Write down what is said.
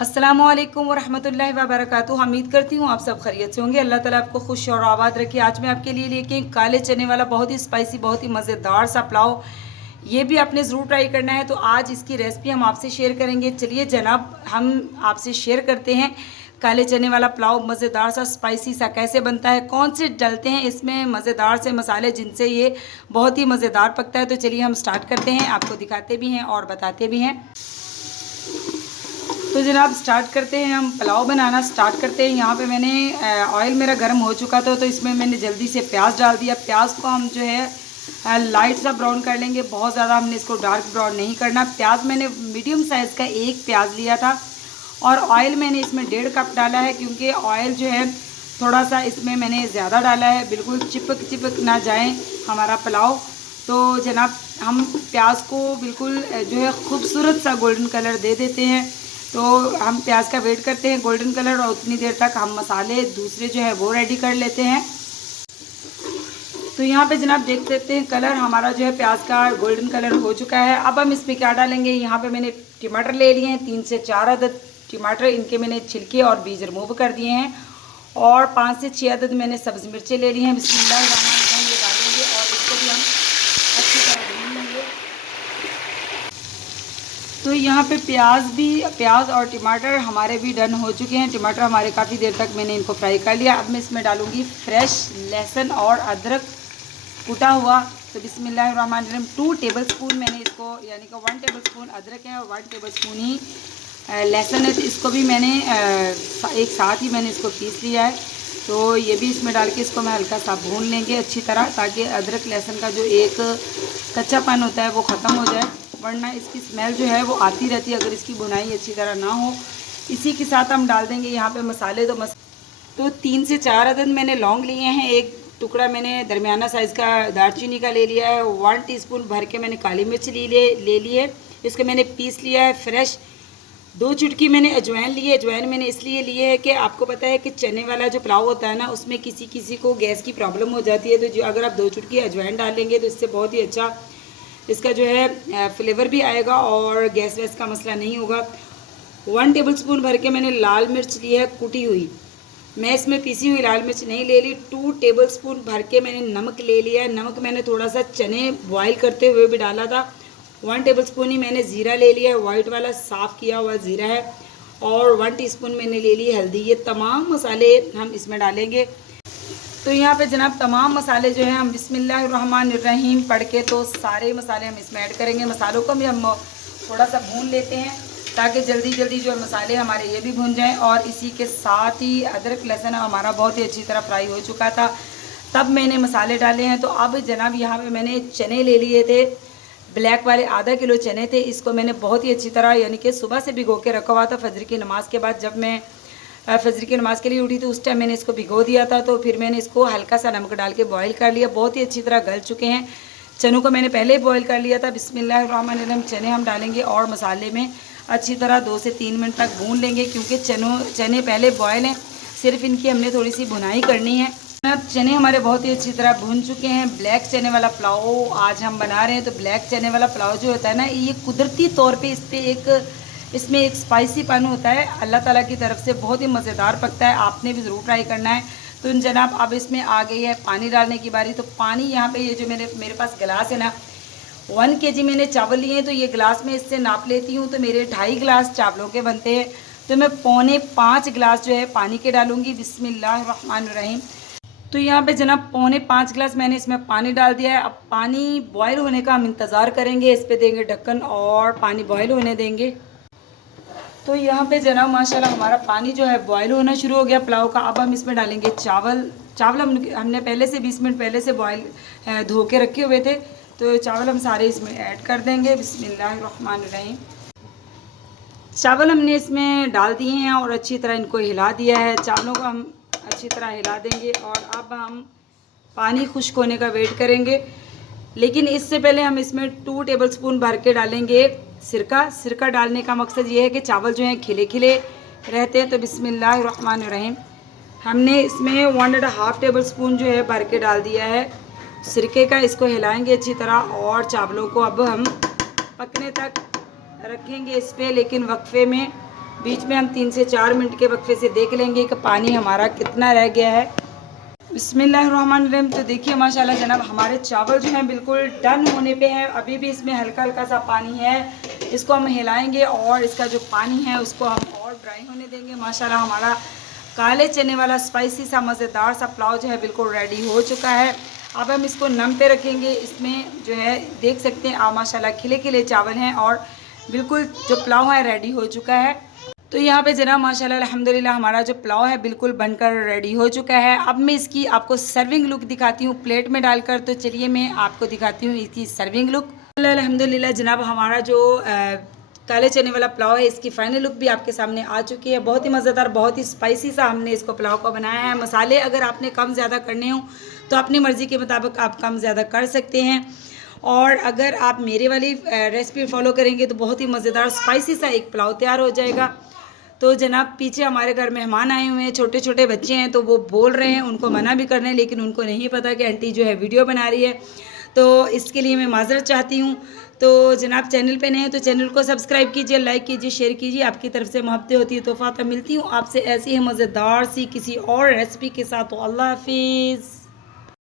अस्सलामुअलैकुम वरहमतुल्लाहि वबरकातुहू। उम्मीद करती हूँ आप सब खैरियत से होंगे। अल्लाह ताला आपको खुश और आबाद रखे। आज मैं आपके लिए लेके काले चने वाला बहुत ही स्पाइसी, बहुत ही मज़ेदार सा पुलाव, ये भी आपने ज़रूर ट्राई करना है। तो आज इसकी रेसिपी हम आपसे शेयर करेंगे। चलिए जनाब, हम आपसे शेयर करते हैं काले चने वाला पुलाव मज़ेदार सा स्पाइसी सा कैसे बनता है, कौन से डलते हैं इसमें मज़ेदार से मसाले जिनसे ये बहुत ही मज़ेदार पकता है। तो चलिए हम स्टार्ट करते हैं, आपको दिखाते भी हैं और बताते भी हैं। तो जनाब स्टार्ट करते हैं, हम पुलाव बनाना स्टार्ट करते हैं। यहाँ पे मैंने ऑयल मेरा गर्म हो चुका था, तो इसमें मैंने जल्दी से प्याज डाल दिया। प्याज को हम जो है लाइट सा ब्राउन कर लेंगे, बहुत ज़्यादा हमने इसको डार्क ब्राउन नहीं करना। प्याज मैंने मीडियम साइज़ का एक प्याज लिया था और ऑयल मैंने इसमें 1.5 कप डाला है, क्योंकि ऑयल जो है थोड़ा सा इसमें मैंने ज़्यादा डाला है, बिल्कुल चिपक चिपक ना जाए हमारा पुलाव। तो जनाब हम प्याज को बिल्कुल जो है खूबसूरत सा गोल्डन कलर दे देते हैं। तो हम प्याज का वेट करते हैं गोल्डन कलर, और उतनी देर तक हम मसाले दूसरे जो है वो रेडी कर लेते हैं। तो यहाँ पे जनाब देख सकते हैं कलर हमारा जो है प्याज का गोल्डन कलर हो चुका है। अब हम इसमें क्या डालेंगे, यहाँ पे मैंने टमाटर ले लिए हैं, 3 से 4 अदद टमाटर, इनके मैंने छिलके और बीज रिमूव कर दिए हैं। और 5 से 6 अदद मैंने सब्ज़ मिर्चें ले ली हैं। बिस्मिल्लाहिर्रहमानिर्रहीम ये डालेंगे और इसको भी हम अच्छी तरह भून लेंगे। तो यहाँ पे प्याज और टमाटर हमारे भी डन हो चुके हैं। टमाटर हमारे काफ़ी देर तक मैंने इनको फ्राई कर लिया। अब मैं इसमें डालूँगी फ्रेश लहसुन और अदरक कुटा हुआ। तो बिस्मिल्लाहिर्रहमानिर्रहीम 2 टेबल स्पून मैंने इसको, यानी कि 1 टेबल स्पून अदरक है और 1 टेबल स्पून ही लहसुन है। तो इसको भी मैंने एक साथ ही मैंने इसको पीस लिया है। तो ये भी इसमें डाल के इसको मैं हल्का सा भून लेंगे अच्छी तरह, ताकि अदरक लहसुन का जो एक कच्चापन होता है वो ख़त्म हो जाए, वरना इसकी स्मेल जो है वो आती रहती है अगर इसकी भुनाई अच्छी तरह ना हो। इसी के साथ हम डाल देंगे यहाँ पे मसाले। तो 3 से 4 अदद मैंने लौंग लिए हैं, एक टुकड़ा मैंने दरमियाना साइज़ का दालचीनी का ले लिया है, 1 टीस्पून भर के मैंने काली मिर्च ले ली है, इसको मैंने पीस लिया है फ्रेश। 2 चुटकी मैंने अजवाइन ली है। अजवाइन मैंने इसलिए ली है कि आपको पता है कि चने वाला जो पुलाव होता है ना, उसमें किसी किसी को गैस की प्रॉब्लम हो जाती है। तो जो अगर आप 2 चुटकी अजवाइन डालेंगे तो इससे बहुत ही अच्छा इसका जो है फ्लेवर भी आएगा और गैस वैस का मसला नहीं होगा। 1 टेबल स्पून भर के मैंने लाल मिर्च ली है कुटी हुई, मैं इसमें पीसी हुई लाल मिर्च नहीं ले ली। 2 टेबल स्पून भर के मैंने नमक ले लिया है। नमक मैंने थोड़ा सा चने बॉईल करते हुए भी डाला था। 1 टेबल स्पून ही मैंने ज़ीरा ले लिया है, वाइट वाला साफ़ किया हुआ ज़ीरा है। और 1 टीस्पून मैंने ले ली हल्दी। ये तमाम मसाले हम इसमें डालेंगे। तो यहाँ पे जनाब तमाम मसाले जो हैं हम बिस्मिल्लाहिर्रहमानिर्रहीम पढ़ के तो सारे मसाले हम इसमें ऐड करेंगे। मसालों को भी हम थोड़ा सा भून लेते हैं, ताकि जल्दी जल्दी जो मसाले हमारे ये भी भून जाएं। और इसी के साथ ही अदरक लहसुन हमारा बहुत ही अच्छी तरह फ्राई हो चुका था, तब मैंने मसाले डाले हैं। तो अब जनाब यहाँ पे मैंने चने ले लिए थे, ब्लैक वाले आधा किलो चने थे। इसको मैंने बहुत ही अच्छी तरह, यानी कि सुबह से भिगो के रखा हुआ था। फजर की नमाज़ के बाद जब मैं फजर की नमाज़ के लिए उठी तो उस टाइम मैंने इसको भिगो दिया था। तो फिर मैंने इसको हल्का सा नमक डाल के बॉईल कर लिया। बहुत ही अच्छी तरह गल चुके हैं। चनों को मैंने पहले ही बॉईल कर लिया था। बिस्मिल्लाहिर्रहमानिर्रहीम चने हम डालेंगे और मसाले में अच्छी तरह 2 से 3 मिनट तक भून लेंगे, क्योंकि चने पहले बॉयल हैं, सिर्फ इनकी हमने थोड़ी सी भुनाई करनी है। अब चने हमारे बहुत ही अच्छी तरह भून चुके हैं। ब्लैक चने वाला पुलाव आज हम बना रहे हैं। तो ब्लैक चने वाला पुलाव जो होता है ना, ये कुदरती तौर पे इसमें एक स्पाइसीपन होता है, अल्लाह ताला की तरफ से बहुत ही मज़ेदार पकता है। आपने भी ज़रूर ट्राई करना है। तो जनाब अब इसमें आ गई है पानी डालने की बारी। तो पानी यहाँ पे ये जो मेरे पास गिलास है ना, 1 केजी मैंने चावल लिए हैं, तो ये गिलास में इससे नाप लेती हूँ। तो मेरे 2.5 गिलास चावलों के बनते हैं, तो मैं 4.25 गिलास जो है पानी के डालूँगी। बिस्मिल्लाहिर्रहमानिर्रहीम। तो यहाँ पे जनाब 4.25 गिलास मैंने इसमें पानी डाल दिया है। अब पानी बॉयल होने का हम इंतज़ार करेंगे, इस पर देंगे ढक्कन और पानी बॉयल होने देंगे। तो यहाँ पे जनाब माशाल्लाह हमारा पानी जो है बॉयल होना शुरू हो गया पुलाव का। अब हम इसमें डालेंगे चावल हमने पहले से 20 मिनट पहले से धो के रखे हुए थे। तो चावल हम सारे इसमें ऐड कर देंगे। बिस्मिल्लाहिर्रहमानिर्रहीम। चावल हमने इसमें डाल दिए हैं और अच्छी तरह इनको हिला दिया है। चावलों को हम अच्छी तरह हिला देंगे और अब हम पानी खुश्क होने का वेट करेंगे। लेकिन इससे पहले हम इसमें 2 टेबल स्पून भर के डालेंगे सिरका डालने का मकसद ये है कि चावल जो हैं खिले खिले रहते हैं। तो बिस्मिल्लाहिर्रहमानिर्रहीम हमने इसमें 1.5 टेबल स्पून जो है भर के डाल दिया है सिरके का। इसको हिलाएंगे अच्छी तरह और चावलों को अब हम पकने तक रखेंगे इस पर, लेकिन वक्फे में बीच में हम 3 से 4 मिनट के वक्फे से देख लेंगे कि पानी हमारा कितना रह गया है। बिस्मिल्लाहिर्रहमानिर्रहीम। तो देखिए माशाल्लाह जनाब हमारे चावल जो हैं बिल्कुल डन होने पे हैं। अभी भी इसमें हल्का हल्का सा पानी है, इसको हम हिलाएंगे और इसका जो पानी है उसको हम और ड्राई होने देंगे। माशाल्लाह हमारा काले चने वाला स्पाइसी सा मज़ेदार सा पुलाव जो है बिल्कुल रेडी हो चुका है। अब हम इसको नम पे रखेंगे। इसमें जो है देख सकते हैं आप माशाल्लाह खिले खिले चावल हैं और बिल्कुल जो पुलाव है रेडी हो चुका है। तो यहाँ पे जनाब माशाल्लाह अल्हम्दुलिल्लाह हमारा जो पुलाव है बिल्कुल बनकर रेडी हो चुका है। अब मैं इसकी आपको सर्विंग लुक दिखाती हूँ प्लेट में डालकर। तो चलिए मैं आपको दिखाती हूँ इसकी सर्विंग लुक। अल्हम्दुलिल्लाह जनाब हमारा जो काले चने वाला पुलाव है इसकी फाइनल लुक भी आपके सामने आ चुकी है। बहुत ही मज़ेदार, बहुत ही स्पाइसी सा हमने इसको पुलाव को बनाया है। मसाले अगर आपने कम ज़्यादा करने हो तो अपनी मर्ज़ी के मुताबिक आप कम ज़्यादा कर सकते हैं। और अगर आप मेरे वाली रेसिपी फॉलो करेंगे तो बहुत ही मज़ेदार स्पाइसी सा एक पुलाव तैयार हो जाएगा। तो जनाब पीछे हमारे घर मेहमान आए हुए हैं, छोटे छोटे बच्चे हैं, तो वो बोल रहे हैं, उनको मना भी करना है लेकिन उनको नहीं पता कि आंटी जो है वीडियो बना रही है। तो इसके लिए मैं माज़रत चाहती हूँ। तो जनाब चैनल पे नए हैं तो चैनल को सब्सक्राइब कीजिए, लाइक कीजिए, शेयर कीजिए। आपकी तरफ से मोहब्बतें होती है। तोहफ़ा मिलती हूँ आपसे ऐसी ही मज़ेदार सी किसी और रेसिपी के साथ। तो अल्लाह हाफिज़।